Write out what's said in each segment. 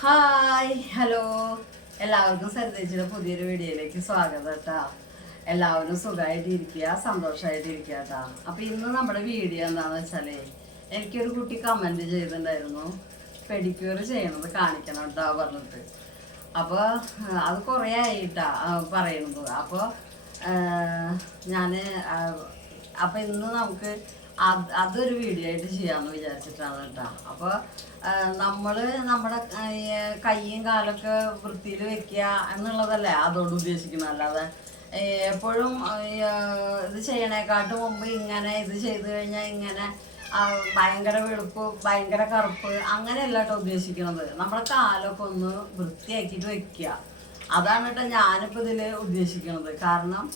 Hi hello എല്ലാവർക്കും സരിതേച്ചിയുടെ പുതിയൊരു വീഡിയോയിലേക്ക് സ്വാഗതം കേട്ടാ. എല്ലാവരും സുഖമായിട്ടിരിക്കുക, സന്തോഷമായിട്ടിരിക്കുക കേട്ടാ. അപ്പം ഇന്ന് നമ്മുടെ വീഡിയോ എന്താണെന്ന് വെച്ചാലേ, എനിക്കൊരു കുട്ടി കമൻറ്റ് ചെയ്തിട്ടുണ്ടായിരുന്നു പെഡിക്യൂർ ചെയ്യണത് കാണിക്കണം കേട്ടോ പറഞ്ഞിട്ട്. അപ്പോൾ അത് കുറേ ആയിട്ടാ പറയുന്നത്. അപ്പോൾ ഞാൻ അപ്പം ഇന്ന് നമുക്ക് അതൊരു വീഡിയോ ആയിട്ട് ചെയ്യാമെന്ന് വിചാരിച്ചിട്ടാണ് കേട്ടോ. അപ്പോൾ നമ്മൾ നമ്മുടെ കൈയും കാലൊക്കെ വൃത്തിയിൽ വെക്കുക എന്നുള്ളതല്ലേ അതോട് ഉദ്ദേശിക്കുന്നത്. അല്ലാതെ എപ്പോഴും ഇത് ചെയ്യണേക്കാട്ട് മുമ്പ് ഇങ്ങനെ ഇത് ചെയ്ത് കഴിഞ്ഞാൽ ഇങ്ങനെ ഭയങ്കര വെളുപ്പ് ഭയങ്കര കറുപ്പ് അങ്ങനെയല്ല കേട്ടോ ഉദ്ദേശിക്കുന്നത്. നമ്മുടെ കാലൊക്കെ ഒന്ന് വൃത്തിയാക്കിയിട്ട് വെക്കുക, അതാണ് കേട്ടോ ഞാനിപ്പോൾ ഇതിൽ ഉദ്ദേശിക്കുന്നത്. കാരണം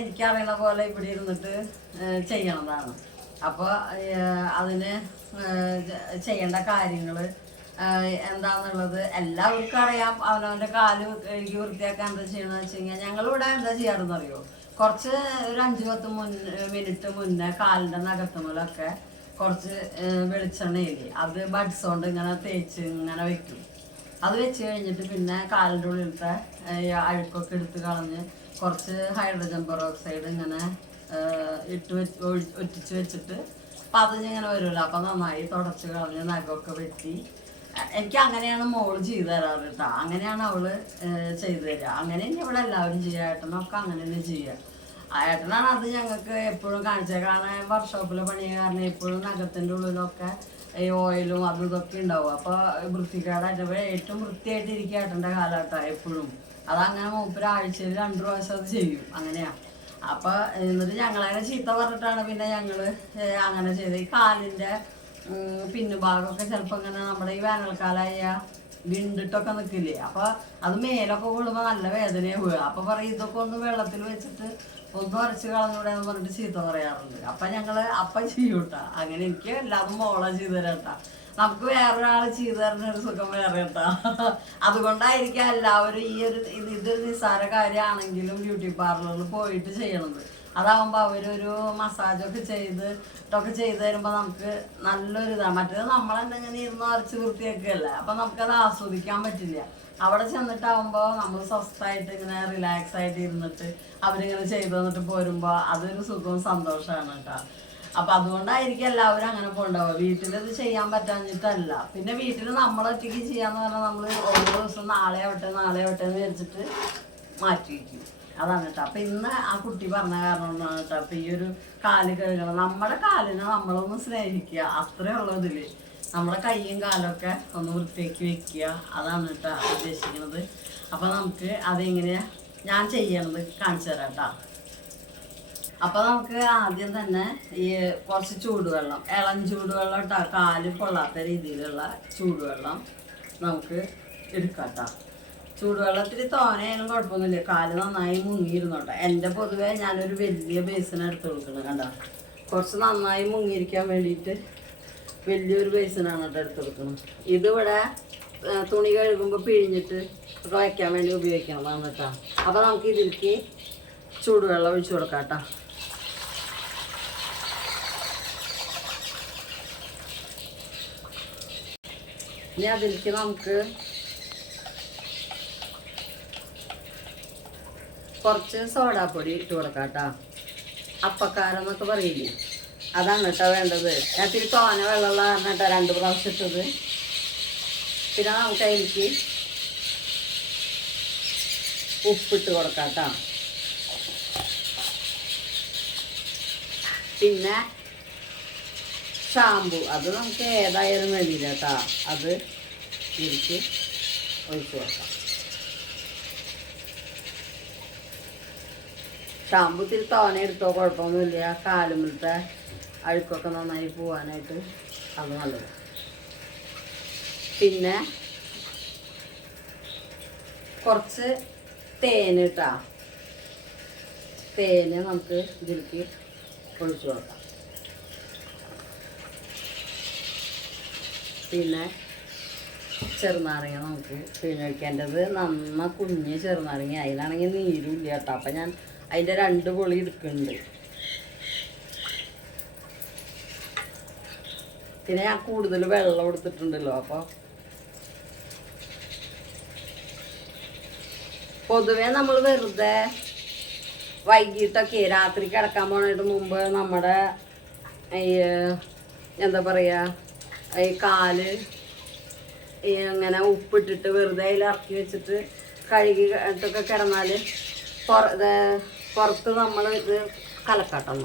എനിക്കറിയണ പോലെ ഇവിടെ ഇരുന്നിട്ട് ചെയ്യണതാണ്. അപ്പോൾ അതിന് ചെയ്യേണ്ട കാര്യങ്ങൾ എന്താണെന്നുള്ളത് എല്ലാവർക്കും അറിയാം. അവനവൻ്റെ കാല് കഴുകി വൃത്തിയാക്കാൻ എന്താ ചെയ്യണമെന്ന് വെച്ച് കഴിഞ്ഞാൽ ഞങ്ങളിവിടെ എന്താ ചെയ്യാറെന്ന് അറിയോ, കുറച്ച് ഒരു 5-10 മിനിറ്റ് മുന്നേ കാലിൻ്റെ നഖത്തുമ്മലൊക്കെ കുറച്ച് വെളിച്ചെണ്ണയില്ലേ അത് ബഡ്സ് കൊണ്ട് ഇങ്ങനെ തേച്ച് ഇങ്ങനെ വെക്കും. അത് വെച്ച് കഴിഞ്ഞിട്ട് പിന്നെ കാലിൻ്റെ ഉള്ളിലത്തെ അഴുക്കൊക്കെ എടുത്ത് കളഞ്ഞ് കുറച്ച് ഹൈഡ്രജൻ പെറോക്സൈഡ് ഇങ്ങനെ ഒറ്റിച്ച് വെച്ചിട്ട് പതിഞ്ഞിങ്ങനെ വരുമല്ലോ. അപ്പം നന്നായി തുടച്ച് കളഞ്ഞ് നഖമൊക്കെ വെട്ടി. എനിക്ക് അങ്ങനെയാണ് മോള് ചെയ്തു തരാറ് കേട്ടോ. അങ്ങനെയാണ് അവള് ചെയ്തു തരിക. അങ്ങനെ തന്നെ ഇവിടെ എല്ലാവരും ചെയ്യുക. ഏട്ടനൊക്കെ അങ്ങനെ തന്നെ ചെയ്യുക. ആ ഏട്ടനാണ് അത് ഞങ്ങൾക്ക് എപ്പോഴും കാണിച്ചത്. കാരണം വർക്ക്ഷോപ്പിലെ പണിയ കാരണം എപ്പോഴും നഖത്തിൻ്റെ ഉള്ളിലൊക്കെ ഈ ഓയിലും അതും ഇതൊക്കെ ഉണ്ടാവും. അപ്പോൾ വൃത്തിക്കേടായിട്ട് ഏറ്റവും വൃത്തിയായിട്ടിരിക്കുക ഏട്ടൻ്റെ കാലഘട്ടം എപ്പോഴും. അതങ്ങനെ മൂപ്പര് ആഴ്ചയിൽ 2 പ്രാവശ്യം അത് ചെയ്യും. അങ്ങനെയാണ്. അപ്പോൾ എന്നിട്ട് ഞങ്ങളങ്ങനെ ചീത്ത പറഞ്ഞിട്ടാണ് പിന്നെ ഞങ്ങൾ അങ്ങനെ ചെയ്തത്. ഈ കാലിൻ്റെ പിന്നുഭാഗമൊക്കെ ചിലപ്പോൾ ഇങ്ങനെ നമ്മുടെ ഈ വേനൽക്കാലമായ വിണ്ടിട്ടൊക്കെ നിൽക്കില്ലേ, അപ്പോൾ അത് മേലൊക്കെ കൊള്ളുമ്പോൾ നല്ല വേദനയാവുക. അപ്പോൾ പറയും ഇതൊക്കെ ഒന്ന് വെള്ളത്തിൽ വെച്ചിട്ട് ഒന്ന് അരച്ച് കളഞ്ഞൂടെ എന്ന് പറഞ്ഞിട്ട് ചീത്ത പറയാറുണ്ട്. അപ്പം ഞങ്ങൾ അപ്പം ചെയ്യൂട്ടാ. അങ്ങനെ എനിക്ക് എല്ലാതും മോളെ ചെയ്തു തരാട്ടാ. നമുക്ക് വേറൊരാൾ ചെയ്തു തരുന്ന ഒരു സുഖം വേറെ കേട്ടാ. അതുകൊണ്ടായിരിക്കാം എല്ലാവരും ഈ ഇതൊരു നിസ്സാര കാര്യമാണെങ്കിലും ബ്യൂട്ടി പാർലറിൽ പോയിട്ട് ചെയ്യണത്. അതാകുമ്പോൾ അവരൊരു മസാജൊക്കെ ചെയ്ത് തരുമ്പോൾ നമുക്ക് നല്ലൊരു ഇതാണ്. മറ്റേത് നമ്മളെന്തെങ്കിലും ഇരുന്ന് അരച്ച് വൃത്തിയാക്കുകയല്ലേ, അപ്പം നമുക്കത് ആസ്വദിക്കാൻ പറ്റില്ല. അവിടെ ചെന്നിട്ടാകുമ്പോൾ നമ്മൾ സ്വസ്ഥമായിട്ട് ഇങ്ങനെ റിലാക്സ് ആയിട്ട് ഇരുന്നിട്ട് അവരിങ്ങനെ ചെയ്തു തന്നിട്ട് പോരുമ്പോൾ അതൊരു സുഖവും സന്തോഷമാണ് കേട്ടോ. അപ്പം അതുകൊണ്ടായിരിക്കും എല്ലാവരും അങ്ങനെ പോകണ്ടാവുക. വീട്ടിലിത് ചെയ്യാൻ പറ്റാഞ്ഞിട്ടല്ല. പിന്നെ വീട്ടിൽ നമ്മളൊറ്റയ്ക്ക് ചെയ്യാന്ന് പറഞ്ഞാൽ നമ്മൾ ഓരോ ദിവസം നാളെ ആവട്ടെ എന്ന് വിചാരിച്ചിട്ട് മാറ്റി വയ്ക്കും. അതാണ് കേട്ടോ. അപ്പം ഇന്ന് ആ കുട്ടി പറഞ്ഞ കാരണം കൊണ്ടാണ് കേട്ടോ. അപ്പം ഈ ഒരു കാല് കഴുകണം. നമ്മുടെ കാലിനെ നമ്മളൊന്ന് സ്നേഹിക്കുക, അത്രേ ഉള്ളതിൽ. നമ്മുടെ കൈയും കാലൊക്കെ ഒന്ന് വൃത്തിയാക്കി വെക്കുക, അതാണ് കേട്ടോ ഉദ്ദേശിക്കുന്നത്. അപ്പം നമുക്ക് അതെങ്ങനെയാണ് ഞാൻ ചെയ്യണത് കാണിച്ചു തരാം കേട്ടോ. അപ്പോൾ നമുക്ക് ആദ്യം തന്നെ ഈ കുറച്ച് ചൂടുവെള്ളം, ഇളം ചൂടുവെള്ളം കേട്ടോ, കാല് കൊള്ളാത്ത രീതിയിലുള്ള ചൂടുവെള്ളം നമുക്ക് എടുക്കാം കേട്ടോ. ചൂടുവെള്ളത്തിൽ തോനെയായാലും കുഴപ്പമൊന്നുമില്ല, കാല് നന്നായി മുങ്ങിയിരുന്നോട്ടെ. എൻ്റെ പൊതുവേ ഞാനൊരു വലിയ ബേസിന് എടുത്ത് കൊടുക്കണം കണ്ടോ. കുറച്ച് നന്നായി മുങ്ങിയിരിക്കാൻ വേണ്ടിയിട്ട് വലിയൊരു ബേസിനാണ് കേട്ടോ എടുത്ത് കൊടുക്കണം. ഇതിവിടെ തുണി കഴുകുമ്പോൾ പിഴിഞ്ഞിട്ട് ഒക്കെ വയ്ക്കാൻ വേണ്ടി ഉപയോഗിക്കണതാണ് കേട്ടോ. അപ്പോൾ നമുക്ക് ഇതിലേക്ക് ചൂടുവെള്ളം ഒഴിച്ചു കൊടുക്കാം കേട്ടോ. ഇനി അതിലേക്ക് നമുക്ക് കുറച്ച് സോഡാപ്പൊടി ഇട്ട് കൊടുക്കാം കേട്ടോ. അപ്പക്കാരം എന്നൊക്കെ പറയില്ലേ, അതാണ് കേട്ടോ വേണ്ടത്. ഇത്തിരി തോന വെള്ളമുള്ള കാരണം കേട്ടോ 2 പ്രാവശ്യം ഇട്ടത്. പിന്നെ നമുക്ക് അതിലേക്ക് ഉപ്പിട്ട് കൊടുക്കാം കേട്ടോ. പിന്നെ ഷാമ്പു, അത് നമുക്ക് ഏതായാലും വേണ്ടിയില്ല കേട്ടോ. അത് ഇതിലേക്ക് ഒഴിച്ച് കൊടുക്കാം. ഷാമ്പു ഇത്തിരി തോനെ എടുത്തോ കുഴപ്പമൊന്നുമില്ല. കാലുമ്പലത്തെ അഴുക്കൊക്കെ നന്നായി പോവാനായിട്ട് അത് നല്ലത്. പിന്നെ കുറച്ച് തേൻ ഇട്ടാ, തേന് നമുക്ക് ഇതിലേക്ക് ഒഴിച്ചു കൊടുക്കാം. പിന്നെ ചെറുനാരങ്ങ നമുക്ക് പിഴിഞ്ഞൊഴിക്കേണ്ടത്. കുഞ്ഞ് ചെറുനാരങ്ങ, അതിനാണെങ്കിൽ നീരുമില്ല കേട്ടോ. അപ്പം ഞാൻ അതിൻ്റെ 2 പൊളി എടുക്കുന്നുണ്ട്. പിന്നെ ഞാൻ കൂടുതൽ വെള്ളം എടുത്തിട്ടുണ്ടല്ലോ, അപ്പോൾ പൊതുവേ നമ്മൾ വെറുതെ വൈകിട്ടൊക്കെ രാത്രി കിടക്കാൻ പോണതിന് മുമ്പ് നമ്മുടെ ഈ എന്താ പറയുക ഈ കാല് ഇങ്ങനെ ഉപ്പിട്ടിട്ട് വെറുതെ അതിൽ ഇറക്കി വെച്ചിട്ട് കഴുകി ഇട്ടൊക്കെ കിടന്നാൽ പുറത്ത് നമ്മൾ ഇത് കലക്കാട്ടം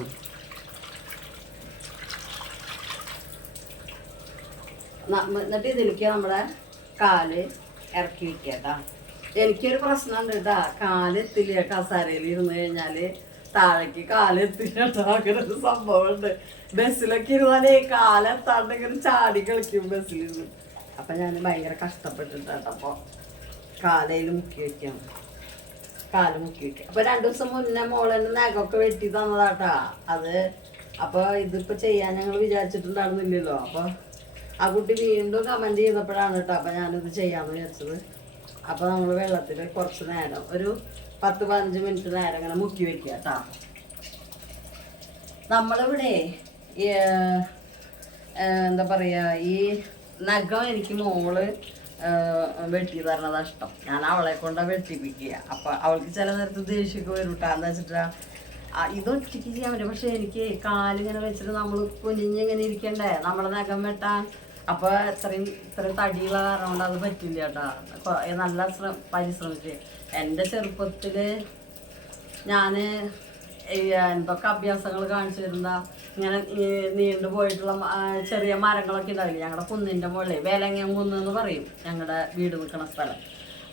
എന്നിട്ട് ഇതിലേക്ക് നമ്മുടെ കാല് ഇറക്കി വെക്കുക കേട്ടോ. എനിക്കൊരു പ്രശ്നമുണ്ട് കേട്ടാ, കാലെത്തില്ല കസാരയിൽ ഇരുന്ന് കഴിഞ്ഞാല് താഴേക്ക് കാലെത്തില്ല കേട്ടോ. അങ്ങനെ ഒരു സംഭവമുണ്ട്. ബസ്സിലൊക്കെ ഇരുന്നാലേ കാലെത്താണ്ട് ഇങ്ങനെ ചാടി കളിക്കും ബസ്സിലിരുന്ന്. അപ്പം ഞാൻ ഭയങ്കര കഷ്ടപ്പെട്ടിട്ടാട്ടോ. അപ്പോൾ കാലയിൽ മുക്കി വയ്ക്കാം, കാല് മുക്കി വയ്ക്കാം. അപ്പോൾ 2 ദിവസം മുന്നേ മോളെന്നെ നഖമൊക്കെ വെട്ടി തന്നതാട്ടാ അത്. അപ്പോൾ ഇതിപ്പോൾ ചെയ്യാൻ ഞങ്ങൾ വിചാരിച്ചിട്ടുണ്ടായിരുന്നില്ലല്ലോ. അപ്പോൾ ആ കുട്ടി വീണ്ടും കമൻറ്റ് ചെയ്തപ്പോഴാണ് കേട്ടോ അപ്പോൾ ഞാനിത് ചെയ്യാമെന്ന് വിചാരിച്ചത്. അപ്പോൾ നമ്മൾ വെള്ളത്തിൽ കുറച്ച് നേരം ഒരു 10-15 മിനിറ്റ് നേരം ഇങ്ങനെ മുക്കി വെക്കുക കേട്ടോ. നമ്മളിവിടെ എന്താ പറയുക, ഈ നഖം എനിക്ക് മോള് വെട്ടി തരണതാണ് ഇഷ്ടം. ഞാൻ അവളെ കൊണ്ട് വെട്ടിപ്പിക്കുക. അപ്പോൾ അവൾക്ക് ചില നേരത്ത് ദേഷ്യമൊക്കെ വരും കേട്ടോ. എന്താ വെച്ചിട്ടാ ഇതൊറ്റയ്ക്ക് ചെയ്യാൻ പറ്റും. പക്ഷെ എനിക്ക് കാലിങ്ങനെ വെച്ചിട്ട് നമ്മൾ കുനിഞ്ഞിങ്ങനെ ഇരിക്കണ്ടേ നമ്മുടെ നഖം വെട്ടാൻ. അപ്പോൾ ഇത്രയും തടിയുള്ള കാരണം കൊണ്ട് അത് പറ്റില്ല കേട്ടോ. നല്ല പരിശ്രമിച്ച് എൻ്റെ ചെറുപ്പത്തിൽ ഞാൻ എന്തൊക്കെ അഭ്യാസങ്ങൾ കാണിച്ചു തരുന്ന ഇങ്ങനെ നീണ്ടു പോയിട്ടുള്ള ചെറിയ മരങ്ങളൊക്കെ ഉണ്ടാവില്ലേ ഞങ്ങളുടെ കുന്നിൻ്റെ മുകളിൽ, വേലങ്ങ കുന്ന് എന്ന് പറയും ഞങ്ങളുടെ വീട് നിൽക്കുന്ന സ്ഥലം.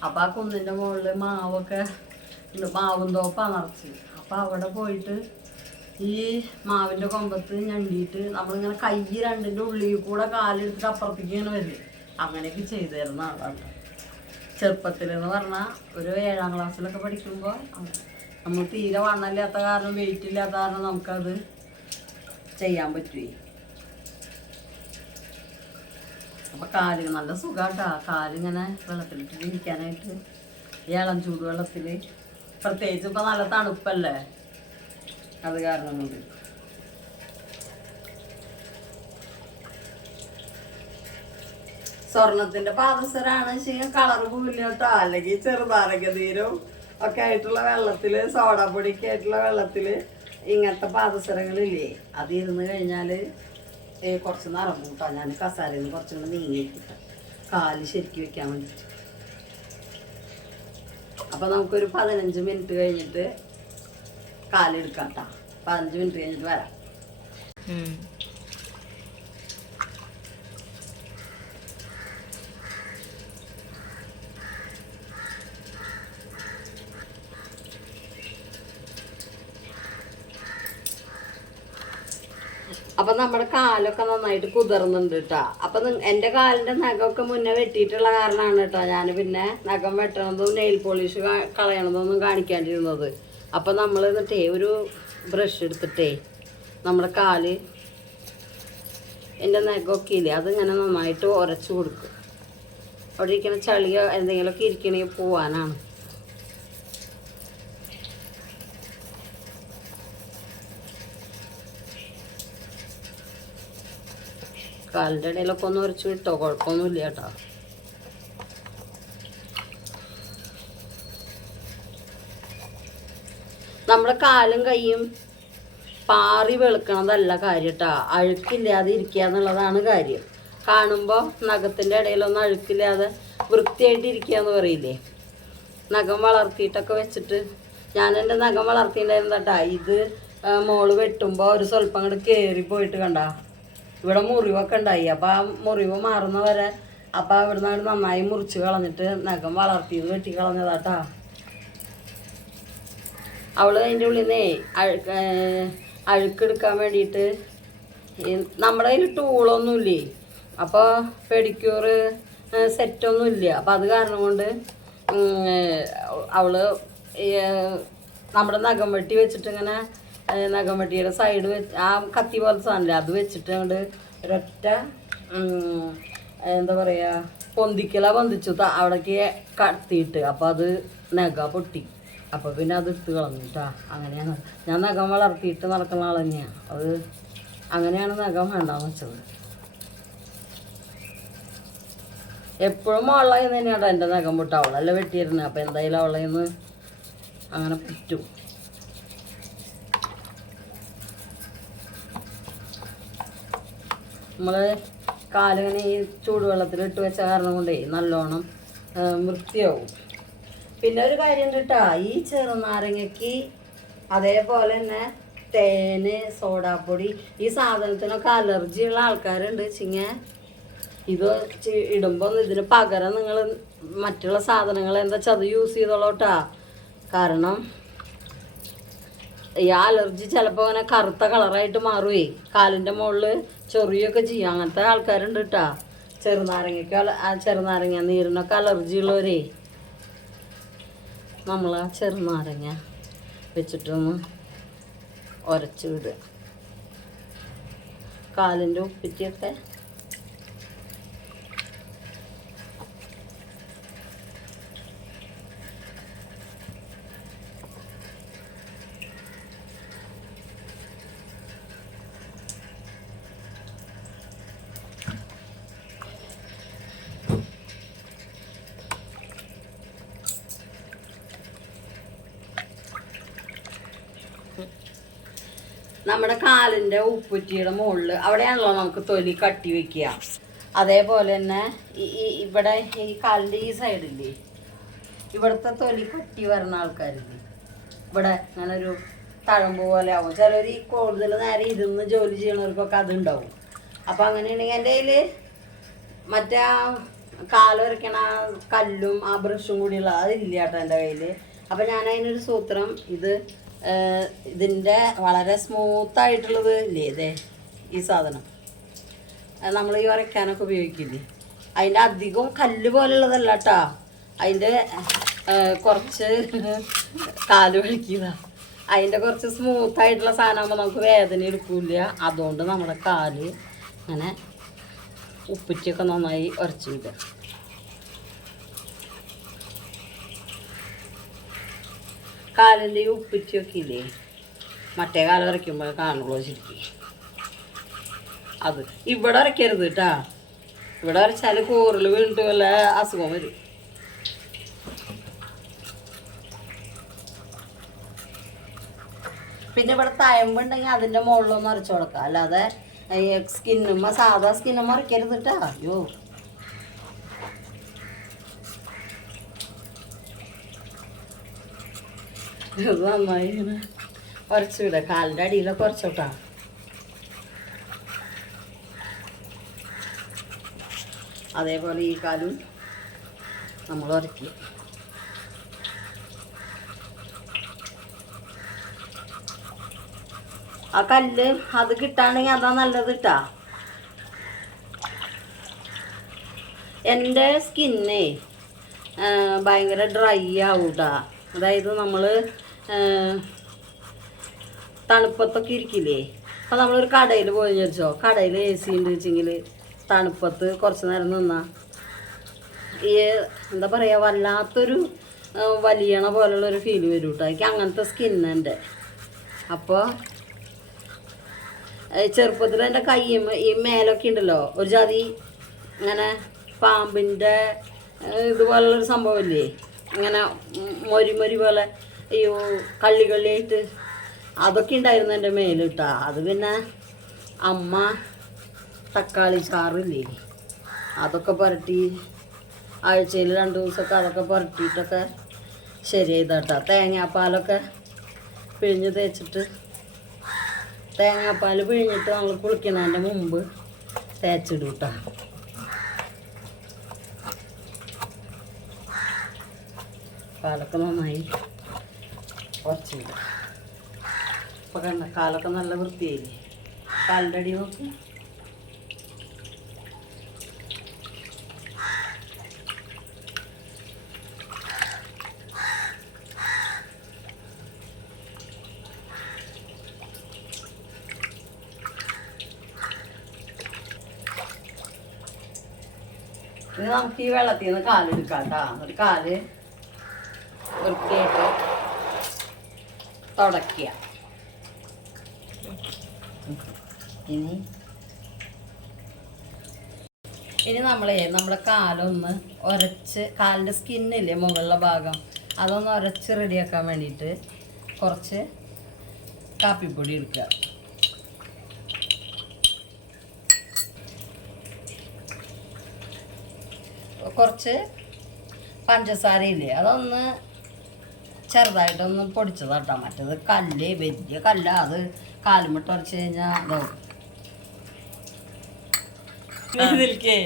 അപ്പോൾ ആ കുന്നിൻ്റെ മുകളിൽ മാവൊക്കെ ഉണ്ട്, മാവും തോപ്പാണ് നിറച്ച്. അപ്പോൾ അവിടെ പോയിട്ട് ഈ മാവിൻ്റെ കൊമ്പത്ത് ഞണ്ടിയിട്ട് നമ്മളിങ്ങനെ കൈ രണ്ടിൻ്റെ ഉള്ളിൽ കൂടെ കാലെടുത്തിട്ട് അപ്പുറത്തേക്ക് ഇങ്ങനെ വരില്ലേ, അങ്ങനെയൊക്കെ ചെയ്തു തരുന്ന ആളാണ് ചെറുപ്പത്തിൽ. എന്ന് പറഞ്ഞാൽ ഒരു 7ാം ക്ലാസ്സിലൊക്കെ പഠിക്കുമ്പോൾ നമ്മൾ തീരെ വണ്ണമില്ലാത്ത കാരണം വെയിറ്റ് ഇല്ലാത്ത കാരണം നമുക്കത് ചെയ്യാൻ പറ്റുമേ. അപ്പോൾ കാല് നല്ല സുഖമാട്ടാ, കാലിങ്ങനെ വെള്ളത്തിലിട്ട് ഇരിക്കാനായിട്ട്. ഇളം ചൂടുവെള്ളത്തിൽ പ്രത്യേകിച്ച് ഇപ്പോൾ നല്ല തണുപ്പല്ലേ, അത് കാരണം കൊണ്ട്. സ്വർണത്തിന്റെ പാദസരാണ് വെച്ചാൽ കളർ പോവില്ല കേട്ടോ. അല്ലെങ്കിൽ ചെറുനാരങ്ങ നീരും ഒക്കെ ആയിട്ടുള്ള വെള്ളത്തില്, സോഡാപ്പൊടിയൊക്കെ ആയിട്ടുള്ള വെള്ളത്തില് ഇങ്ങനത്തെ പാദസരങ്ങളില്ലേ, അത് ഇരുന്ന് കഴിഞ്ഞാൽ കുറച്ച് നിറം കൂട്ടാം. ഞാൻ കസാരയിൽ നിന്ന് കുറച്ചും കൂടെ നീങ്ങിയിരിക്കട്ടെ കാല് ശരിക്കും വെക്കാൻ വേണ്ടിയിട്ട്. അപ്പം നമുക്കൊരു 15 മിനിറ്റ് കഴിഞ്ഞിട്ട് കാലെടുക്കാം കേട്ടോ. 15 മിനിറ്റ് കഴിഞ്ഞിട്ട് വരാം. അപ്പം നമ്മുടെ കാലൊക്കെ നന്നായിട്ട് കുതിർന്നുണ്ട് കേട്ടോ. അപ്പം എൻ്റെ കാലിൻ്റെ നഖമൊക്കെ മുന്നേ വെട്ടിയിട്ടുള്ള കാരണമാണ് കേട്ടോ ഞാൻ പിന്നെ നഖം വെട്ടണതും നെയിൽ പോളിഷ് കളയണതൊന്നും കാണിക്കാണ്ടിരുന്നത്. അപ്പം നമ്മൾ എന്നിട്ടേ ഒരു ബ്രഷ് എടുത്തിട്ടേ നമ്മുടെ കാല് എൻ്റെ നഖമൊക്കെ ഇല്ലേ അതിങ്ങനെ നന്നായിട്ട് ഉരച്ച് കൊടുക്കും. അവിടെ ഇരിക്കുന്ന ചളിയോ എന്തെങ്കിലുമൊക്കെ ഇരിക്കണമെങ്കിൽ പോവാനാണ്. കാലിൻ്റെ ഇടയിലൊക്കെ ഒന്ന് ഉരച്ച് വിട്ടോ, കുഴപ്പമൊന്നുമില്ല കേട്ടോ. നമ്മുടെ കാലും കൈയും പാറി വെളുക്കണതല്ല കാര്യം കേട്ടോ. അഴുക്കില്ലാതെ ഇരിക്കുക എന്നുള്ളതാണ് കാര്യം. കാണുമ്പോൾ നഖത്തിൻ്റെ ഇടയിലൊന്നും അഴുക്കില്ലാതെ വൃത്തിയായിട്ട് ഇരിക്കുക എന്ന് പറയില്ലേ. നഖം വളർത്തിയിട്ടൊക്കെ വെച്ചിട്ട് ഞാൻ എൻ്റെ നഖം വളർത്തിയിട്ടുണ്ടായിരുന്നു കേട്ടോ. ഇത് മോള് വെട്ടുമ്പോൾ ഒരു സ്വല്പം അങ്ങോട്ട് കയറി പോയിട്ട് കണ്ട ഇവിടെ മുറിവൊക്കെ ഉണ്ടായി. അപ്പോൾ ആ മുറിവ് മാറുന്ന വരെ അപ്പോൾ അവിടെ നിന്ന് നന്നായി മുറിച്ച് കളഞ്ഞിട്ട് നഖം വളർത്തിയത് വെട്ടി കളഞ്ഞതാട്ടാ. അവള് അതിൻ്റെ ഉള്ളിൽ നിന്നേ അഴുക്കെടുക്കാൻ വേണ്ടിയിട്ട് നമ്മുടെ കയ്യിൽ ടൂളൊന്നുമില്ലേ, അപ്പോൾ പെഡിക്യൂറ് സെറ്റൊന്നും ഇല്ല. അപ്പോൾ അത് കാരണം കൊണ്ട് അവള് നമ്മുടെ നഖം വെട്ടി വെച്ചിട്ട് ഇങ്ങനെ നഖം വെട്ടിയുടെ സൈഡ് വെച്ച് ആ കത്തി പോലെ സാധനമില്ല അത് വെച്ചിട്ട് അങ്ങോട്ട് ഒരൊറ്റ എന്താ പറയുക പൊന്തിച്ചു അവിടേക്ക് കടത്തിയിട്ട് അപ്പോൾ അത് നഖ പൊട്ടി. അപ്പോൾ പിന്നെ അത് എടുത്ത് കളഞ്ഞു കേട്ടോ. അങ്ങനെയാണ് ഞാൻ നഖം വളർത്തിയിട്ട് നടക്കുന്ന ആൾ തന്നെയാണ്. അത് അങ്ങനെയാണ് നഖം വേണ്ടാന്ന് വെച്ചത്. എപ്പോഴും അവളെ തന്നെയാണ് എൻ്റെ നഖം പൊട്ട്, അവളല്ല വെട്ടിയിരുന്നത്. അപ്പം എന്തായാലും അവളെ നിന്ന് അങ്ങനെ പറ്റും. നമ്മൾ കാലിങ്ങനെ ഈ ചൂടുവെള്ളത്തിൽ ഇട്ട് വെച്ച കാരണം കൊണ്ടേ നല്ലോണം വൃത്തിയാവും. പിന്നെ ഒരു കാര്യം കേട്ടാ, ഈ ചെറുനാരങ്ങയ്ക്ക് അതേപോലെ തന്നെ തേന്, സോഡാപ്പൊടി, ഈ സാധനത്തിനൊക്കെ അലർജിയുള്ള ആൾക്കാരുണ്ട് ചിങ്ങ. ഇത് ഇടുമ്പോൾ ഇതിന് പകരം നിങ്ങൾ മറ്റുള്ള സാധനങ്ങൾ എന്താ വെച്ചാൽ അത് യൂസ് ചെയ്തോളൂട്ടാ. കാരണം ഈ അലർജി ചിലപ്പോൾ അങ്ങനെ കറുത്ത കളറായിട്ട് മാറുവേ, കാലിൻ്റെ മുകളിൽ ചൊറിയൊക്കെ ചെയ്യും. അങ്ങനത്തെ ആൾക്കാരുണ്ട് കേട്ടാ. ചെറുനാരങ്ങ നീരിനൊക്കെ അലർജി ഉള്ളവരേ, നമ്മൾ ആ ചെറുനാരങ്ങ വെച്ചിട്ടൊന്ന് ഉരച്ച് വിടുക. കാലിൻ്റെ ഉപ്പിറ്റിയൊക്കെ നമ്മുടെ കാലിൻ്റെ ഉപ്പുറ്റിയുടെ മുകളിൽ അവിടെയാണല്ലോ നമുക്ക് തൊലി കട്ടി വെക്കുക. അതേപോലെ തന്നെ ഇവിടെ ഈ കാലിൻ്റെ ഈ സൈഡില്ലേ, ഇവിടുത്തെ തൊലി കട്ടി വരുന്ന ആൾക്കാരില്ലേ, ഇവിടെ അങ്ങനെ ഒരു തഴമ്പ് പോലെ ആവും. ചിലർ ഈ കൂടുതൽ നേരം ഇരുന്ന് ജോലി ചെയ്യണവർക്കൊക്കെ അതുണ്ടാവും. അപ്പം അങ്ങനെയാണെങ്കിൽ എൻ്റെ കയ്യിൽ മറ്റേ ആ കാലുരയ്ക്കണ കല്ലും ആ ബ്രഷും കൂടിയുള്ള അതില്ല കേട്ടോ എൻ്റെ കയ്യിൽ. അപ്പം ഞാൻ അതിനൊരു സൂത്രം, ഇതിൻ്റെ വളരെ സ്മൂത്തായിട്ടുള്ളത് ഇല്ലേ, ഇതേ ഈ സാധനം നമ്മൾ ഈ ഉരയ്ക്കാനൊക്കെ ഉപയോഗിക്കില്ലേ, അതിൻ്റെ അധികം കല്ല് പോലുള്ളതല്ല കേട്ടോ. അതിൻ്റെ കുറച്ച് കാല് വലിക്കുക, അതിൻ്റെ കുറച്ച് സ്മൂത്തായിട്ടുള്ള സാധനമാകുമ്പോൾ നമുക്ക് വേദന എടുക്കില്ല. അതുകൊണ്ട് നമ്മുടെ കാല് അങ്ങനെ ഉപ്പിറ്റൊക്കെ നന്നായി ഉരച്ച് വിടുക. കാലിൻ്റെ ഈ ഉപ്പിറ്റൊക്കെ ഇല്ലേ, മറ്റേ കാലം ഉരയ്ക്കുമ്പോൾ കാണുള്ളൂ ശരിക്കും. അത് ഇവിടെ ഉരയ്ക്കരുത് കേട്ടാ. ഇവിടെ ഉരച്ചാൽ കൂറിൽ വീണിട്ട് വല്ല അസുഖം വരും. പിന്നെ ഇവിടെ തയമ്പുണ്ടെങ്കിൽ അതിൻ്റെ മുകളിലൊന്ന് ഉരച്ചു കൊടുക്കാം. അല്ലാതെ സ്കിന്നുമ്മ സാധാ സ്കിന്നുമ്മ ഉരയ്ക്കരുത് കേട്ടാ. അയ്യോ, ഇത് നന്നായി ഇങ്ങനെ ഉരച്ചു വിടാം. കാലിൻ്റെ അടിയിലൊക്കെ ഉരച്ചോട്ടാ. അതേപോലെ ഈ കാലും നമ്മൾ ഉരക്കി. ആ കല്ല് അത് കിട്ടാണെങ്കിൽ അതാ നല്ലത് കേട്ടാ. എൻ്റെ സ്കിന്നേ ഭയങ്കര ഡ്രൈ ആവൂട്ടാ. അതായത് നമ്മൾ തണുപ്പത്തൊക്കെ ഇരിക്കില്ലേ, അപ്പോൾ നമ്മളൊരു കടയിൽ പോയി വെച്ചോ, കടയിൽ AC ഉണ്ട് വെച്ചെങ്കിൽ തണുപ്പത്ത് കുറച്ച് നേരം നിന്നാൽ ഈ എന്താ പറയുക, വല്ലാത്തൊരു വലിയണ പോലുള്ളൊരു ഫീല് വരും കേട്ടോ. എനിക്ക് അങ്ങനത്തെ സ്കിന്നുണ്ട്. അപ്പോൾ ചെറുപ്പത്തിൽ എൻ്റെ കയ്യും ഈ മേലൊക്കെ ഉണ്ടല്ലോ ഒരു ജാതി ഇങ്ങനെ പാമ്പിൻ്റെ ഇതുപോലുള്ളൊരു സംഭവമില്ലേ, ഇങ്ങനെ മൊരി പോലെ ഈ കള്ളിയായിട്ട് അതൊക്കെ ഉണ്ടായിരുന്നു എൻ്റെ മേലിട്ടാ. അത് പിന്നെ അമ്മ തക്കാളി ചാറില്ലേ അതൊക്കെ പുരട്ടി ആഴ്ചയിൽ 2 ദിവസമൊക്കെ അതൊക്കെ പുരട്ടിയിട്ടൊക്കെ ശരിയായതാട്ടാ. തേങ്ങാപ്പാലൊക്കെ പിഴിഞ്ഞ് തേച്ചിട്ട്, തേങ്ങാപ്പാൽ പിഴിഞ്ഞിട്ട് നമ്മൾ കുളിക്കണതിൻ്റെ മുമ്പ് തേച്ചിടും കേട്ടോ. കാലൊക്കെ നന്നായി കുറച്ചില്ല. അപ്പോൾ കണ്ട കാലൊക്കെ നല്ല വൃത്തിയായില്ലേ. കാലിൻ്റെ അടി നോക്ക്. ഇനി നമുക്ക് ഈ വെള്ളത്തിൽ നിന്ന് കാലെടുക്കാം കേട്ടോ. എന്നിട്ട് കാല് വൃത്തിയായിട്ട് തുടയ്ക്കുക. ഇനി നമ്മുടെ കാലൊന്ന് ഉരച്ച്, കാലിൻ്റെ സ്കിന്നില്ലേ മുകളിലെ ഭാഗം, അതൊന്ന് ഉരച്ച് റെഡിയാക്കാൻ വേണ്ടിയിട്ട് കുറച്ച് കാപ്പിപ്പൊടി എടുക്കുക. കുറച്ച് പഞ്ചസാരയില്ലേ അതൊന്ന് ചെറുതായിട്ടൊന്ന് പൊടിച്ചതാട്ടോ. മറ്റേത് കല്ല്, വലിയ കല്ല, അത് കാലുമിട്ട് ഉരച്ച് കഴിഞ്ഞാൽ ഇതാവും. ഇതിലേക്ക്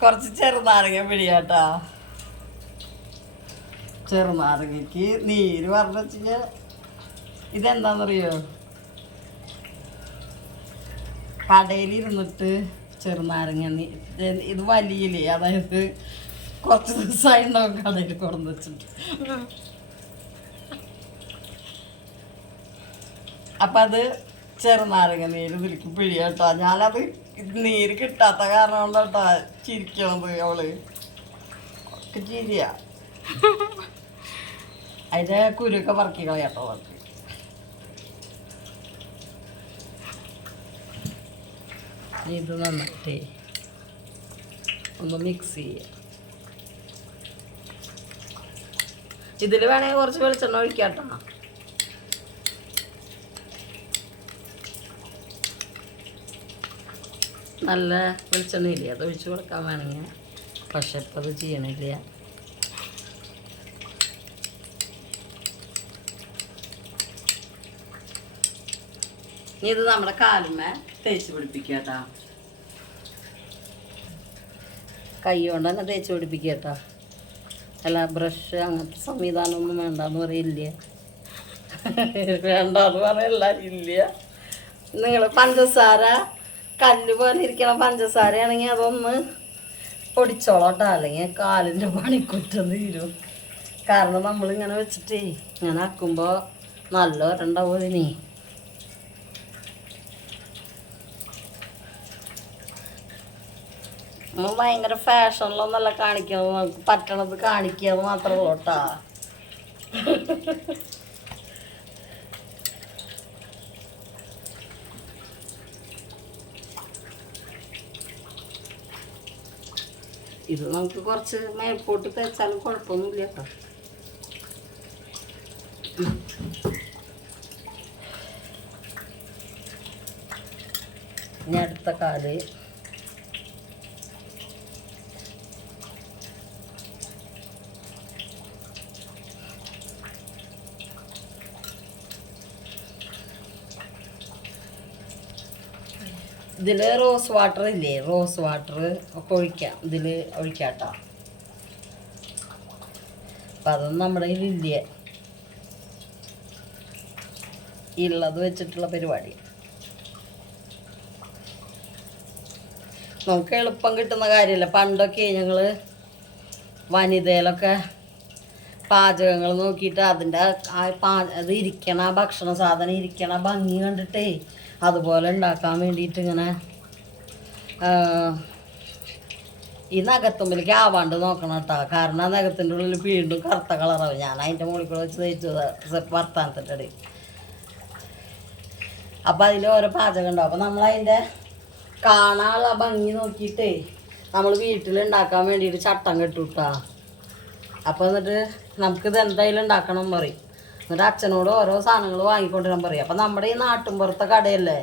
കുറച്ച് ചെറുനാരങ്ങ പിടിയാട്ടാ. ചെറുനാരങ്ങയ്ക്ക് നീര് പറഞ്ഞു വെച്ചാൽ ഇതെന്താണെന്നറിയോ, കടയിലിരുന്നിട്ട് ചെറുനാരങ്ങ ഇത് വലിയില്ലേ, അതായത് കുറച്ച് ദിവസമായി ഉണ്ടാവും കടയിൽ കൊണ്ടു വെച്ചിട്ട്. അപ്പം അത് ചെറുനാരങ്ങ നീര് ഇതിലേക്ക് പിഴിയാട്ടോ. ഞാനത് നീര് കിട്ടാത്ത കാരണം കൊണ്ടാട്ടാ ചിരിക്കണത്. അവള് ചിരിയ അതിൻ്റെ കുരുക്കെ പറക്കി കളയാട്ടോ. അവൾക്ക് ഇത് നന്നായിട്ടേ ഒന്ന് മിക്സ് ചെയ്യുക. ഇതിൽ വേണമെങ്കിൽ കുറച്ച് വെളിച്ചെണ്ണ ഒഴിക്കാട്ടോ. നല്ല വെളിച്ചെണ്ണ ഇല്ലേ, അത് ഒഴിച്ച് കൊടുക്കാൻ വേണമെങ്കിൽ. പക്ഷെ ഇപ്പം അത് ചെയ്യണില്ല. ഇനി ഇത് നമ്മുടെ കാലുമേ തേച്ച് പിടിപ്പിക്കുക കേട്ടോ. കൈ കൊണ്ട് തന്നെ തേച്ച് പിടിപ്പിക്കുക കേട്ടോ. അല്ല ബ്രഷ് അങ്ങനത്തെ സംവിധാനമൊന്നും വേണ്ടെന്ന് പറയില്ല. വേണ്ടെന്ന് പറയല്ല, ഇല്ല. നിങ്ങൾ പഞ്ചസാര കല്ല് പോലെ ഇരിക്കണ പഞ്ചസാരയാണെങ്കിൽ അതൊന്ന് പൊടിച്ചോളട്ടോ, അല്ലെങ്കിൽ കാലിൻ്റെ പണിക്കുറ്റം തീരും. കാരണം നമ്മളിങ്ങനെ വെച്ചിട്ടേ ഇങ്ങനെ ആക്കുമ്പോൾ നല്ല ഒരണ്ടാവും അതിന്. നമ്മൾ ഭയങ്കര ഫാഷനിലൊന്നല്ല കാണിക്കണത്, നമുക്ക് പറ്റണത് കാണിക്കുക മാത്രമേ ഉള്ളൂ കേട്ടോ. ഇത് നമുക്ക് കുറച്ച് മേൽപോട്ട് തേച്ചാലും കുഴപ്പമൊന്നുമില്ല കേട്ടോ. ഇനി അടുത്ത കാല് ഇതിൽ റോസ് വാട്ടർ ഇല്ലേ, റോസ് വാട്ടർ ഒക്കെ ഒഴിക്കാം. ഇതിൽ ഒഴിക്കാം കേട്ടോ. അപ്പം അതൊന്നും നമ്മുടെ കയ്യിലില്ല, ഉള്ളത് വെച്ചിട്ടുള്ള പരിപാടി. നമുക്ക് എളുപ്പം കിട്ടുന്ന കാര്യമല്ല. പണ്ടൊക്കെ ഞങ്ങൾ വനിതയിലൊക്കെ പാചകങ്ങൾ നോക്കിയിട്ട് അതിൻ്റെ അത് ഇരിക്കണ ഭക്ഷണ സാധനം ഇരിക്കണ ഭംഗി കണ്ടിട്ടേ അതുപോലെ ഉണ്ടാക്കാൻ വേണ്ടിയിട്ട് ഇങ്ങനെ ഈ നഖത്തുമ്പിലേക്ക് ആവാണ്ട് നോക്കണം കേട്ടോ. കാരണം ആ നഖത്തിൻ്റെ ഉള്ളിൽ വീണ്ടും കറുത്ത കളറാവും. ഞാൻ അതിൻ്റെ മുകളിൽ കൂടെ വെച്ച് തയ്ച്ചത് വർത്താനത്തിൻ്റെ ഇടയിൽ. അപ്പം അതിൽ ഓരോ പാചകം ഉണ്ടാവും. അപ്പം നമ്മളതിൻ്റെ കാണാനുള്ള ഭംഗി നോക്കിയിട്ടേ നമ്മൾ വീട്ടിലുണ്ടാക്കാൻ വേണ്ടിയിട്ട് ചട്ടം കെട്ടുട്ടാ. അപ്പോൾ എന്നിട്ട് നമുക്കിത് എന്തായാലും ഉണ്ടാക്കണം പറയും. എന്നിട്ട് അച്ഛനോട് ഓരോ സാധനങ്ങൾ വാങ്ങിക്കൊണ്ടുവരാൻ പറയും. അപ്പം നമ്മുടെ ഈ നാട്ടിൻപുറത്തെ കടയല്ലേ,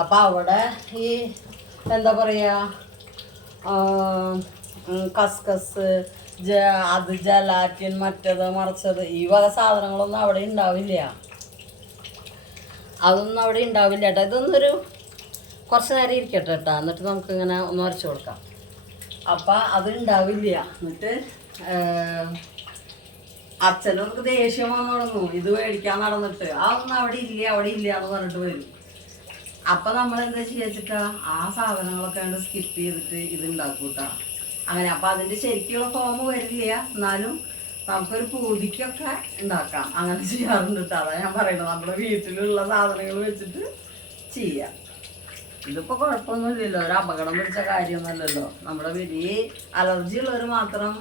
അപ്പം അവിടെ ഈ എന്താ പറയുക, കസ്കസ്, അത് ജലാറ്റിൻ, മറ്റത് മറിച്ചത്, ഈ വക സാധനങ്ങളൊന്നും അവിടെ ഉണ്ടാവില്ല. അതൊന്നും അവിടെ ഉണ്ടാവില്ല കേട്ടോ. ഇതൊന്നൊരു കുറച്ച് നേരം ഇരിക്കട്ടെ കേട്ടോ. എന്നിട്ട് നമുക്കിങ്ങനെ ഒന്ന് വരച്ച് കൊടുക്കാം. അപ്പം അത് ഉണ്ടാവില്ല. എന്നിട്ട് അച്ഛനൊക്കെ ദേഷ്യം വന്നു തുടങ്ങും ഇത് മേടിക്കാൻ നടന്നിട്ട്. അതൊന്നും അവിടെ ഇല്ല എന്ന് പറഞ്ഞിട്ട് വരും. അപ്പം നമ്മൾ എന്താ ചെയ്യാച്ചിട്ടാ, ആ സാധനങ്ങളൊക്കെ കണ്ട് സ്കിപ്പ് ചെയ്തിട്ട് ഇത് ഉണ്ടാക്കൂട്ടാ. അങ്ങനെ അപ്പം അതിൻ്റെ ശരിക്കുള്ള ഫോം വരില്ല, എന്നാലും നമുക്കൊരു പൂതിക്കൊക്കെ ഉണ്ടാക്കാം. അങ്ങനെ ചെയ്യാറുണ്ട് കേട്ടോ. അതാണ് ഞാൻ പറയുന്നത്, നമ്മുടെ വീട്ടിലുള്ള സാധനങ്ങൾ വെച്ചിട്ട് ചെയ്യാം. ഇതിപ്പോൾ കുഴപ്പമൊന്നുമില്ലല്ലോ, ഒരു അപകടം പിടിച്ച കാര്യമൊന്നുമല്ലല്ലോ. നമ്മുടെ വലിയ അലർജി ഉള്ളവർ മാത്രം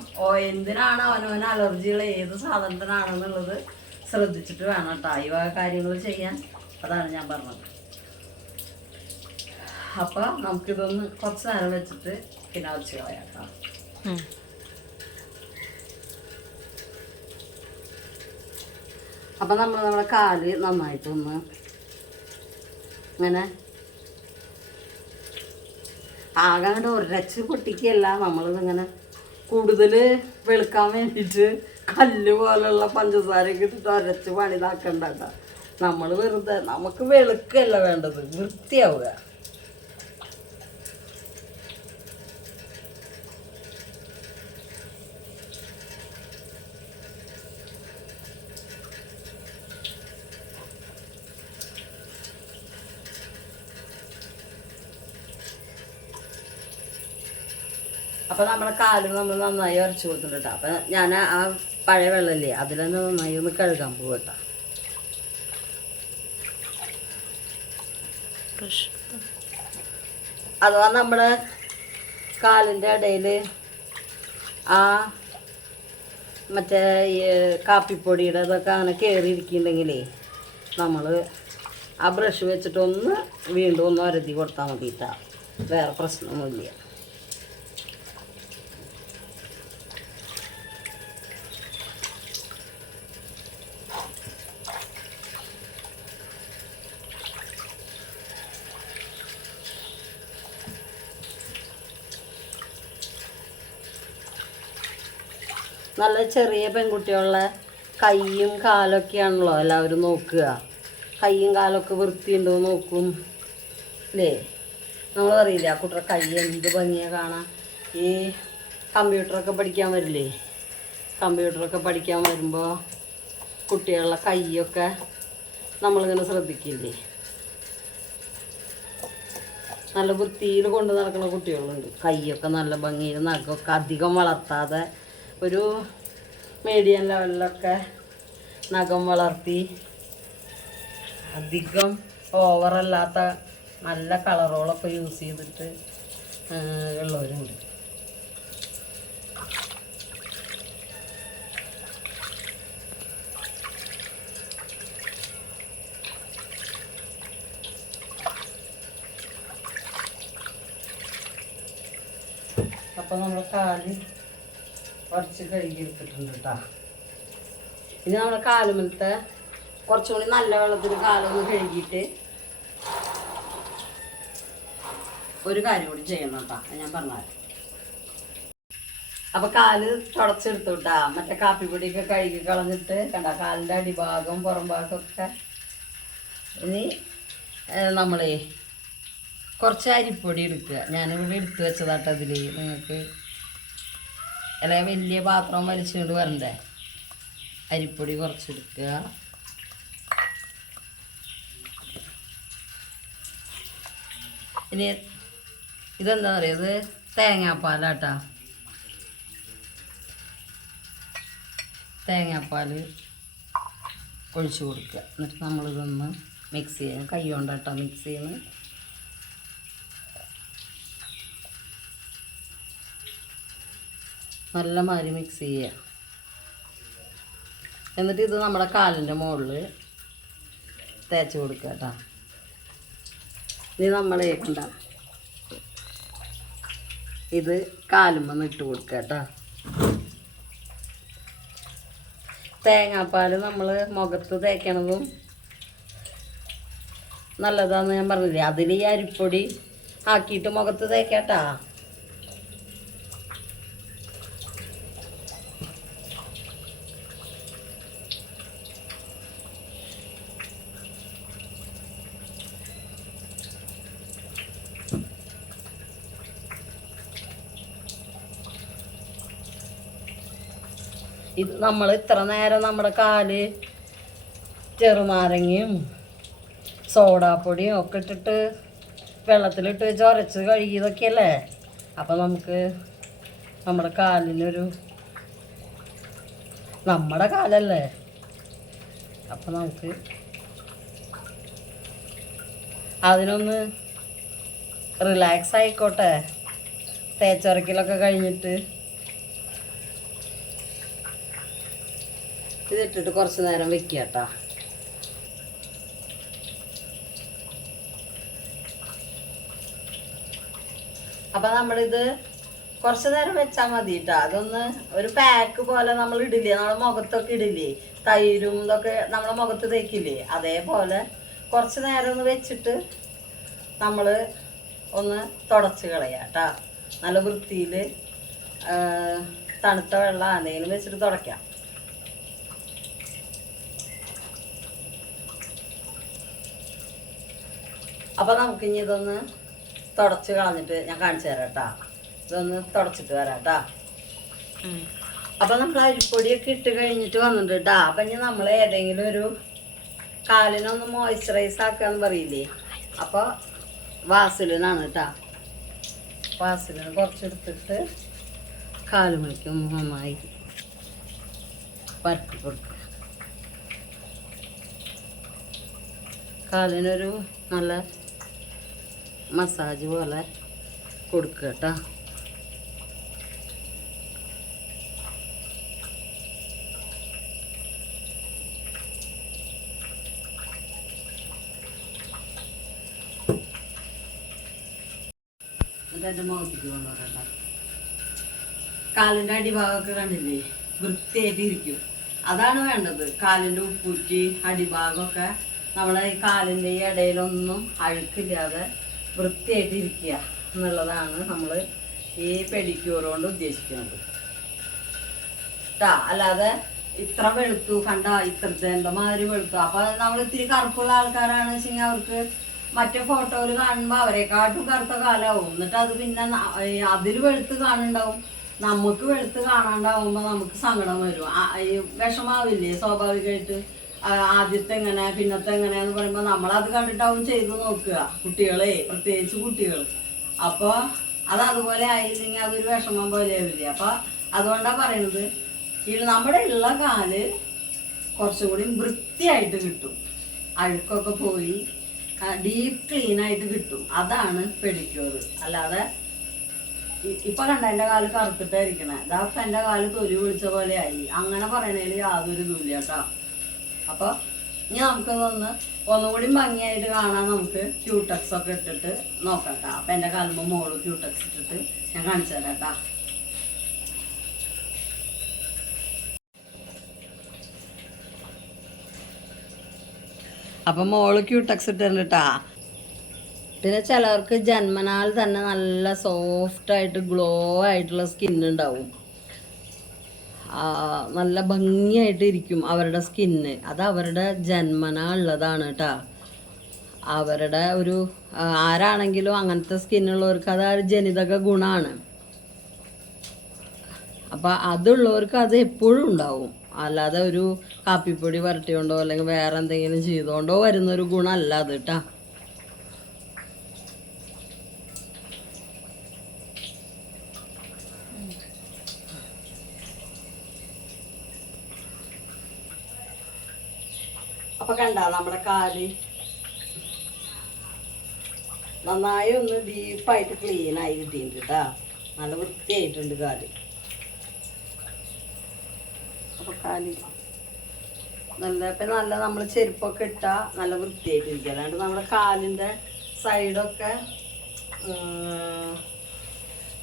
എന്തിനാണ് അവനവന് അലർജിയുള്ള ഏത് സാധനത്തിനാണെന്നുള്ളത് ശ്രദ്ധിച്ചിട്ട് വേണം കേട്ടോ ഈ വക കാര്യങ്ങൾ ചെയ്യാൻ. അതാണ് ഞാൻ പറഞ്ഞത്. അപ്പോൾ നമുക്കിതൊന്ന് കുറച്ച് നേരം വെച്ചിട്ട് പിന്നെ അരച്ച് കളയാം. അപ്പം നമ്മുടെ കാല് നന്നായിട്ടൊന്ന് ഇങ്ങനെ ആകാണ്ട് ഒരച്ച് പൊട്ടിക്കല്ല, നമ്മളിതിങ്ങനെ കൂടുതൽ വെളുക്കാൻ വേണ്ടിയിട്ട് കല്ല് പോലുള്ള പഞ്ചസാരയൊക്കെ ഇട്ടിട്ട് ഒരച്ച് പണിതാക്കണ്ട കേട്ടോ. നമ്മൾ വെറുതെ നമുക്ക് വെളുക്കല്ല വേണ്ടത്, വൃത്തിയാവുക. അപ്പം നമ്മുടെ കാല് നമ്മൾ നന്നായി ഉരച്ച് കൊടുത്തിട്ടുണ്ട്. അപ്പം ഞാൻ ആ പഴയ വെള്ളമില്ലേ അതിൽ തന്നെ നന്നായി ഒന്ന് കഴുകാൻ പോകട്ടോ. അഥവാ നമ്മുടെ കാലിൻ്റെ ഇടയിൽ ആ മറ്റേ ഈ കാപ്പിപ്പൊടിയുടെ ഇതൊക്കെ അങ്ങനെ കയറിയിരിക്കുന്നുണ്ടെങ്കിലേ നമ്മൾ ആ ബ്രഷ് വെച്ചിട്ടൊന്ന് വീണ്ടും ഒന്ന് ഉരതി കൊടുത്താൽ മതിയിട്ടാ, വേറെ പ്രശ്നമൊന്നുമില്ല. നല്ല ചെറിയ പെൺകുട്ടികളുടെ കൈയും കാലൊക്കെയാണല്ലോ എല്ലാവരും നോക്കുക. കൈയും കാലൊക്കെ വൃത്തിയുണ്ടോ നോക്കും അല്ലേ? നമ്മൾ പറയില്ല ആ കുട്ടിയുടെ കൈ എന്ത് ഭംഗിയാണ് കാണാൻ. ഈ കമ്പ്യൂട്ടറൊക്കെ പഠിക്കാൻ വരില്ലേ, കമ്പ്യൂട്ടറൊക്കെ പഠിക്കാൻ വരുമ്പോൾ കുട്ടികളുടെ കൈയൊക്കെ നമ്മളിങ്ങനെ ശ്രദ്ധിക്കില്ലേ. നല്ല വൃത്തിയിൽ കൊണ്ട് നടക്കുന്ന കുട്ടികളുണ്ട്. കൈയൊക്കെ നല്ല ഭംഗിയിൽ, നഖമൊക്കെ അധികം വളർത്താതെ ഒരു മീഡിയം ലെവലിലൊക്കെ നഖം വളർത്തി അധികം ഓവറല്ലാത്ത നല്ല കളറുകളൊക്കെ യൂസ് ചെയ്തിട്ട് ഉള്ളവരുണ്ട്. അപ്പോൾ നമ്മൾ കാല് കുറച്ച് കഴുകി എടുത്തിട്ടുണ്ട് കേട്ടോ. ഇനി നമ്മുടെ കാലുമലത്തെ കുറച്ചുകൂടി നല്ല വെള്ളത്തിൽ കാലൊന്ന് കഴുകിയിട്ട് ഒരു കാര്യം കൂടി ചെയ്യണം കേട്ടോ, ഞാൻ പറഞ്ഞാൽ. അപ്പോൾ കാല് തുടച്ചെടുത്തു കേട്ടാ. മറ്റേ കാപ്പിപ്പൊടിയൊക്കെ കഴുകി കളഞ്ഞിട്ട് കണ്ട കാലിൻ്റെ അടിഭാഗം പുറം ഭാഗമൊക്കെ. ഇനി നമ്മളേ കുറച്ച് അരിപ്പൊടി എടുക്കുക. ഞാനിവിടെ എടുത്തു വെച്ചതാട്ടോ. അതിൽ നിങ്ങൾക്ക് അല്ലെങ്കിൽ വലിയ പാത്രം വലിച്ചുകൊണ്ട് വരണ്ടേ. അരിപ്പൊടി കുറച്ചെടുക്കുക. ഇനി ഇതെന്താ പറയുക, ഇത് തേങ്ങാപ്പാലാട്ടാ. തേങ്ങാപ്പാൽ ഒഴിച്ചു കൊടുക്കുക. എന്നിട്ട് നമ്മളിതൊന്ന് മിക്സ് ചെയ്യാം. കൈ കൊണ്ടാട്ടോ മിക്സ് ചെയ്യുന്നത്. നല്ല മാതിരി മിക്സ് ചെയ്യുക. എന്നിട്ട് ഇത് നമ്മുടെ കാലിൻ്റെ മുകളിൽ തേച്ച് കൊടുക്കുക കേട്ടോ. ഇനി നമ്മൾ കണ്ട ഇത് കാലുമ്മ ഇട്ട് കൊടുക്കുക കേട്ടോ. തേങ്ങാപ്പാൽ നമ്മൾ മുഖത്ത് തേക്കണതും നല്ലതാണെന്ന് ഞാൻ പറഞ്ഞില്ലേ. അതിൽ ഈ അരിപ്പൊടി ആക്കിയിട്ട് മുഖത്ത് തേക്കാട്ടാ. ഇത് നമ്മൾ ഇത്ര നേരം നമ്മുടെ കാല് ചെറുനാരങ്ങയും സോഡാപ്പൊടിയും ഒക്കെ ഇട്ടിട്ട് വെള്ളത്തിലിട്ട് വെച്ച് ഉരച്ച് കഴുകിയതൊക്കെയല്ലേ. അപ്പം നമുക്ക് നമ്മുടെ കാലിനൊരു, നമ്മുടെ കാലല്ലേ, അപ്പം നമുക്ക് അതിനൊന്ന് റിലാക്സ് ആയിക്കോട്ടെ. തേച്ചുരക്കലൊക്കെ കഴിഞ്ഞിട്ട് ഇതിട്ടിട്ട് കുറച്ച് നേരം വെക്കുക കേട്ടോ. അപ്പം നമ്മളിത് കുറച്ച് നേരം വെച്ചാൽ മതി കേട്ടോ. അതൊന്ന് ഒരു പാക്ക് പോലെ നമ്മൾ ഇടില്ലേ, നമ്മുടെ മുഖത്തൊക്കെ ഇടില്ലേ, തൈരും ഇതൊക്കെ നമ്മളെ മുഖത്ത് തേക്കില്ലേ, അതേപോലെ കുറച്ച് നേരം ഒന്ന് വെച്ചിട്ട് നമ്മൾ ഒന്ന് തുടച്ച് കളയാം കേട്ടോ. നല്ല വൃത്തിയിൽ തണുത്ത വെള്ളം എന്തെങ്കിലും വെച്ചിട്ട് തുടയ്ക്കാം. അപ്പോൾ നമുക്കിനി ഇതൊന്ന് തുടച്ച് കളഞ്ഞിട്ട് ഞാൻ കാണിച്ചു തരാം കേട്ടോ. ഇതൊന്ന് തുടച്ചിട്ട് വരാം കേട്ടോ. അപ്പം നമ്മൾ അരിപ്പൊടിയൊക്കെ ഇട്ട് കഴിഞ്ഞിട്ട് വന്നിട്ട് കേട്ടോ. അപ്പം ഇനി നമ്മൾ ഏതെങ്കിലും ഒരു കാലിനൊന്ന് മോയ്സ്ചറൈസ് ആക്കാന്ന് പറയില്ലേ, അപ്പോൾ വാസലിനാണ് കേട്ടോ. വാസലിന് കുറച്ചെടുത്തിട്ട് കാലുമണിക്ക് നന്നായി പരത്തി കൊടുക്കുക. കാലിനൊരു നല്ല മസാജ് പോലെ കൊടുക്കുക കേട്ടോ. എന്നിട്ട് മുഖത്തേക്ക് കൊണ്ടുവരണ്ട. കാലിൻ്റെ അടിഭാഗമൊക്കെ കണ്ടില്ലേ, വൃത്തിയായിട്ട് ഇരിക്കും. അതാണ് വേണ്ടത്. കാലിൻ്റെ ഉപ്പൂറ്റി അടിഭാഗമൊക്കെ നമ്മളെ ഈ കാലിൻ്റെ ഈ ഇടയിലൊന്നും അഴുക്കില്ലാതെ വൃത്തിയായിട്ട് ഇരിക്കുക എന്നുള്ളതാണ് നമ്മൾ ഈ പെഡിക്യൂർ കൊണ്ട് ഉദ്ദേശിക്കുന്നത് കേട്ടോ. അല്ലാതെ ഇത്ര വെളുത്തു കണ്ട, ഇത്രത്തെ മാതിരി വെളുത്തു. അപ്പം നമ്മൾ ഇത്തിരി കറുപ്പുള്ള ആൾക്കാരാണ് വെച്ചെങ്കിൽ അവർക്ക് മറ്റേ ഫോട്ടോയിൽ കാണുമ്പോൾ അവരെക്കാട്ടും കറുത്ത കാലാവും. എന്നിട്ട് അത് പിന്നെ അതിൽ വെളുത്ത് കാണുന്നുണ്ടാവും, നമുക്ക് വെളുത്ത് കാണാണ്ടാവുമ്പോൾ നമുക്ക് സങ്കടം വരും, ഈ വിഷമാവില്ലേ സ്വാഭാവികമായിട്ട്. ആദ്യത്തെ എങ്ങനെ പിന്നത്തെ എങ്ങനെയാന്ന് പറയുമ്പോൾ നമ്മളത് കണ്ടിട്ടാവും ചെയ്ത് നോക്കുക, കുട്ടികളെ, പ്രത്യേകിച്ച് കുട്ടികൾ. അപ്പോൾ അത് അതുപോലെ ആയില്ലെങ്കിൽ അതൊരു വിഷമം പോലെ ആവില്ലേ. അപ്പോൾ അതുകൊണ്ടാണ് പറയണത്, നമ്മുടെ ഉള്ള കാല് കുറച്ചും കൂടി വൃത്തിയായിട്ട് കിട്ടും, അഴുക്കൊക്കെ പോയി ഡീപ്പ് ക്ലീൻ ആയിട്ട് കിട്ടും. അതാണ് പെഡിക്യൂർ. അല്ലാതെ ഇപ്പൊ കണ്ട എൻ്റെ കാല് കറുത്തിട്ടായിരിക്കണേ, ഇതാ ഇപ്പം എൻ്റെ കാല് തൊലി വിളിച്ച പോലെ ആയി, അങ്ങനെ പറയണേൽ യാതൊരു ഇതുമില്ല കേട്ടോ. അപ്പോൾ ഇനി നമുക്കതൊന്ന് ഒന്നുകൂടി ഭംഗിയായിട്ട് കാണാൻ നമുക്ക് ക്യൂടെക്സ് ഒക്കെ ഇട്ടിട്ട് നോക്കാം കേട്ടോ. അപ്പം എൻ്റെ കാലുമ്പോൾ മോള് ക്യൂടെക്സ് ഇട്ടിട്ട് ഞാൻ കാണിച്ചു തരാം കേട്ടോ. അപ്പം മോള് ക്യൂടെക്സ് ഇട്ടിട്ടുണ്ട് കേട്ടോ. പിന്നെ ചിലവർക്ക് ജന്മനാൽ തന്നെ നല്ല സോഫ്റ്റായിട്ട് ഗ്ലോ ആയിട്ടുള്ള സ്കിന്നുണ്ടാവും, നല്ല ഭംഗിയായിട്ട് ഇരിക്കും അവരുടെ സ്കിന്ന്. അത് അവരുടെ ജന്മനാ ഉള്ളതാണ് കേട്ടോ. അവരുടെ ഒരു ആരാണെങ്കിലും അങ്ങനത്തെ സ്കിന്നുള്ളവർക്ക് അത് ഒരു ജനിതക ഗുണമാണ്. അപ്പം അതുള്ളവർക്ക് അത് എപ്പോഴും ഉണ്ടാവും. അല്ലാതെ ഒരു കാപ്പിപ്പൊടി വരട്ടിയോണ്ടോ അല്ലെങ്കിൽ വേറെ എന്തെങ്കിലും ചെയ്തുകൊണ്ടോ വരുന്നൊരു ഗുണമല്ല അത് കേട്ടോ. അപ്പൊ കണ്ട നമ്മുടെ കാല് നന്നായി ഒന്ന് ഡീപ്പായിട്ട് ക്ലീൻ ആയി കിട്ടിയിട്ടുണ്ട് കേട്ടോ. നല്ല വൃത്തിയായിട്ടുണ്ട് കാല്. അപ്പൊ കാല് നല്ല ഇപ്പം നല്ല നമ്മൾ ചെരുപ്പൊക്കെ ഇട്ടാൽ നല്ല വൃത്തിയായിട്ടിരിക്കുക. അല്ലാണ്ട് നമ്മുടെ കാലിൻ്റെ സൈഡൊക്കെ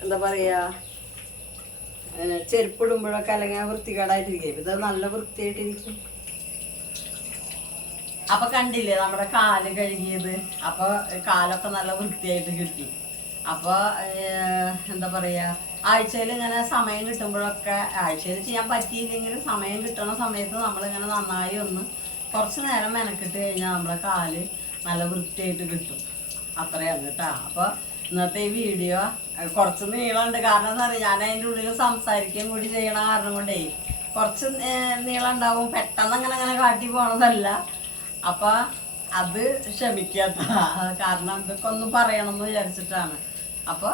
എന്താ പറയുക, ചെരുപ്പിടുമ്പോഴൊക്കെ അല്ലെങ്കിൽ വൃത്തികേടായിട്ടിരിക്കും. ഇത് നല്ല വൃത്തിയായിട്ടിരിക്കും. അപ്പൊ കണ്ടില്ലേ നമ്മുടെ കാല് കഴുകിയത്. അപ്പൊ കാലൊക്കെ നല്ല വൃത്തിയായിട്ട് കിട്ടി. അപ്പൊ എന്താ പറയാ, ആഴ്ചയിൽ ഇങ്ങനെ സമയം കിട്ടുമ്പോഴൊക്കെ, ആഴ്ചയിൽ ചെയ്യാൻ പറ്റിയില്ലെങ്കിലും സമയം കിട്ടണ സമയത്ത് നമ്മളിങ്ങനെ നന്നായി ഒന്ന് കുറച്ച് നേരം മെനക്കിട്ട് കഴിഞ്ഞാൽ നമ്മുടെ കാല് നല്ല വൃത്തിയായിട്ട് കിട്ടും. അത്രയാണ് കേട്ടോ. അപ്പോൾ ഇന്നത്തെ ഈ വീഡിയോ കുറച്ച് നീളമുണ്ട്. കാരണം എന്താ പറയുക, ഞാൻ അതിൻ്റെ ഉള്ളിൽ സംസാരിക്കുകയും കൂടി ചെയ്യണ കാരണം കൊണ്ടേ കുറച്ച് നീളം ഉണ്ടാവും. പെട്ടെന്ന് അങ്ങനെ കാട്ടി പോണതല്ല. അപ്പൊ അത് ക്ഷമിക്കാത്ത, കാരണം ഇതൊക്കെ ഒന്ന് പറയണമെന്ന് വിചാരിച്ചിട്ടാണ്. അപ്പോൾ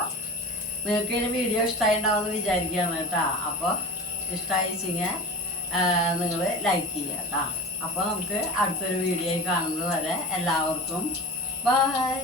നിങ്ങൾക്ക് ഈ വീഡിയോ ഇഷ്ടമായി ഉണ്ടാവുമെന്ന് വിചാരിക്കുകയാണ് കേട്ടോ. അപ്പോൾ ഇഷ്ടമായിച്ചെങ്കിൽ നിങ്ങൾ ലൈക്ക് ചെയ്യുക കേട്ടോ. അപ്പോൾ നമുക്ക് അടുത്തൊരു വീഡിയോയിൽ കാണുന്നത് വരെ എല്ലാവർക്കും ബൈ.